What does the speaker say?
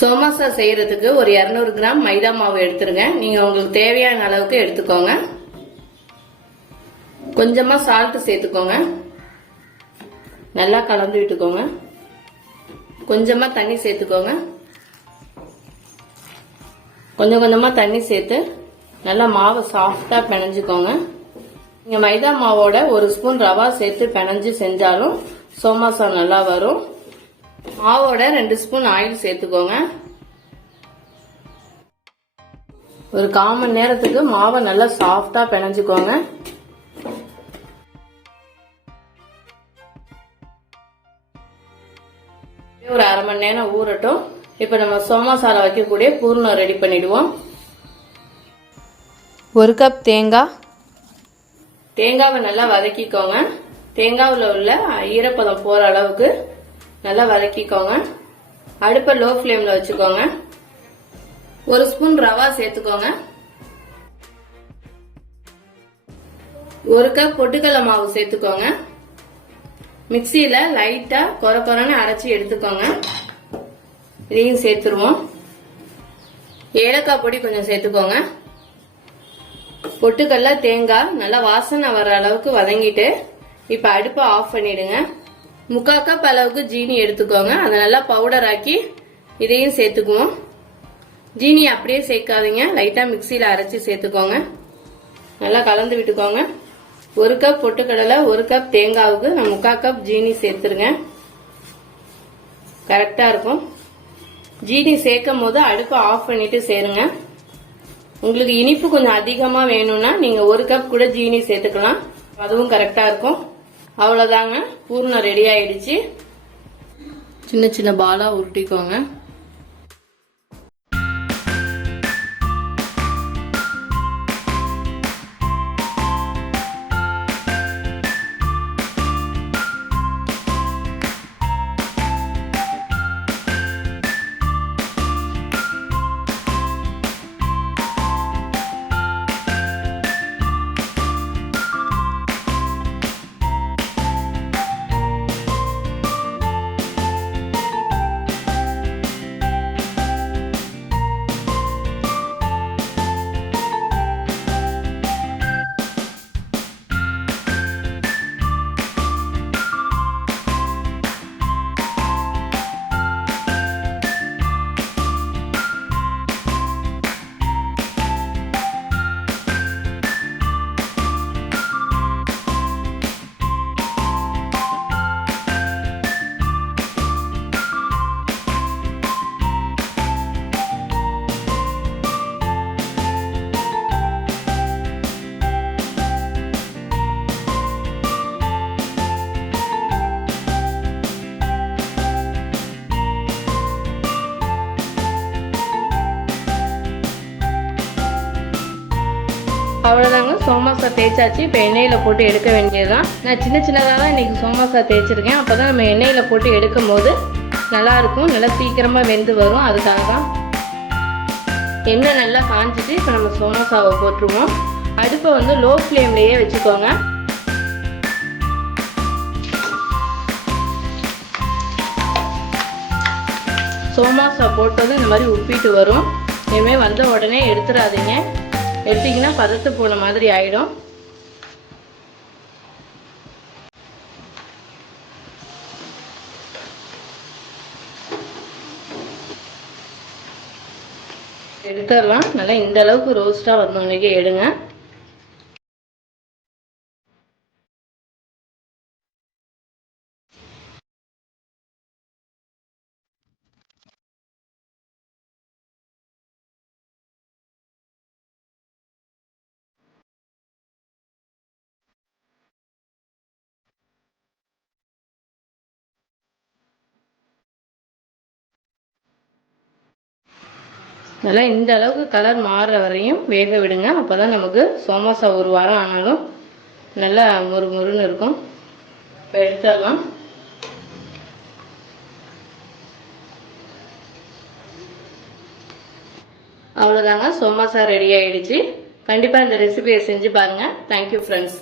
சோமாசா செய்யறதுக்கு ஒரு 200 கிராம் மைதா மாவு எடுத்துருங்க. நீங்க உங்களுக்கு தேவையான அளவுக்கு எடுத்துக்கோங்க. கொஞ்சமா சால்ட் சேர்த்துக்கோங்க. நல்லா கலந்து விட்டுக்கோங்க. கொஞ்சமா தண்ணி சேர்த்துக்கோங்க. கொஞ்சம் கொஞ்சமா தண்ணி சேர்த்து நல்லா மாவை சாஃப்டா பிணைஞ்சுக்கோங்க. நீங்க மைதா மாவோட ஒரு ஸ்பூன் ரவா சேர்த்து பிணைஞ்சு செஞ்சாலும் சோமாசா நல்லா வரும். மாவோட 2 ஸ்பூன் ஆயில் சேர்த்துக்கோங்க. ஒரு 1/4 மணி நேரத்துக்கு மாவை நல்லா சாஃப்டா பிணைஞ்சுக்கோங்க. ஒரு 1/2 மணி நேரம் ஊறட்டும். இப்ப நம்ம சோமாசால வைக்கக்கூடிய பூர்ணம் ரெடி பண்ணிடுவோம். 1 கப் தேங்காவை நல்லா வதக்கிக்கோங்க. தேங்காவில் உள்ள ஈரப்பதம் போற அளவுக்கு நல்லா வதக்கிக்கோங்க. அடுப்பை லோ ஃப்ளேம்ல வச்சுக்கோங்க. 1 ஸ்பூன் ரவா சேர்த்துக்கோங்க. 1 கப் பொட்டுக்கடலை மாவு சேர்த்துக்கோங்க. மிக்சியில லைட்டா கொரன்னு அரைச்சி எடுத்துக்கோங்க. இதையும் சேர்த்துருவோம். ஏலக்காய் பொடி கொஞ்சம் சேர்த்துக்கோங்க. பொட்டுக்கடலை தேங்காய் நல்லா வாசனை வர அளவுக்கு வதங்கிட்டு இப்ப அடுப்பை ஆஃப் பண்ணிடுங்க. 3/4 கப் அளவுக்கு ஜீனி எடுத்துக்கோங்க. அதை நல்லா பவுடர் ஆக்கி இதையும் சேர்த்துக்குவோம். ஜீனி அப்படியே சேர்க்காதீங்க, லைட்டா மிக்சியில அரைச்சி சேர்த்துக்கோங்க. நல்லா கலந்து விட்டுக்கோங்க. 1 கப் பொட்டுக்கடலை 1 கப் தேங்காவுக்கு நான் 3/4 கப் ஜீனி சேர்த்துருங்க. கரெக்டா இருக்கும். ஜீனி சேர்க்கும் போது அடுப்பை ஆஃப் பண்ணிட்டு சேருங்க. உங்களுக்கு இனிப்பு கொஞ்சம் அதிகமா வேணும்னா நீங்க 1 கப் கூட ஜீனி சேர்த்துக்கலாம். அதுவும் கரெக்டா இருக்கும். அவ்வளவுதாங்க, பூர்ணம் ரெடி ஆயிடுச்சு. சின்ன சின்ன பாலா உருட்டிக்கோங்க. அவ்வளவுதாங்க, சோமாசா தேய்ச்சாச்சு. இப்போ எண்ணெயில போட்டு எடுக்க வேண்டியதுதான். நான் சின்ன சின்னதாக தான் இன்னைக்கு சோமாசா தேய்ச்சிருக்கேன். அப்போதான் நம்ம எண்ணெயில போட்டு எடுக்கும் போது நல்லா இருக்கும், நல்லா சீக்கிரமா வெந்து வரும். அதுக்காக தான் எண்ணெய் நல்லா காஞ்சிட்டு இப்போ நம்ம சோமாசாவை போட்டுருவோம். அடுப்பை வந்து லோ ஃப்ளேம்லேயே வச்சுக்கோங்க. சோமாசா போட்டது இந்த மாதிரி உப்பிட்டு வரும். இனிமேல் வந்த உடனே எடுத்துடாதீங்க. எடுத்தீங்கன்னா பதத்து போன மாதிரி ஆயிடும். எடுத்துடலாம். நல்லா இந்த அளவுக்கு ரோஸ்டா வந்தவங்களுக்கே எடுங்க. நல்லா இந்த அளவுக்கு கலர் மாறுற வரையும் வேக விடுங்க. அப்போதான் நமக்கு சோமாசா ஒரு வாரம் ஆனாலும் நல்லா முறுமுறுன்னு இருக்கும். இப்போ எடுத்துடலாம். அவ்வளோதாங்க, சோமாசா ரெடி ஆயிடுச்சு. கண்டிப்பாக இந்த ரெசிபியை செஞ்சு பாருங்கள். Thank you friends.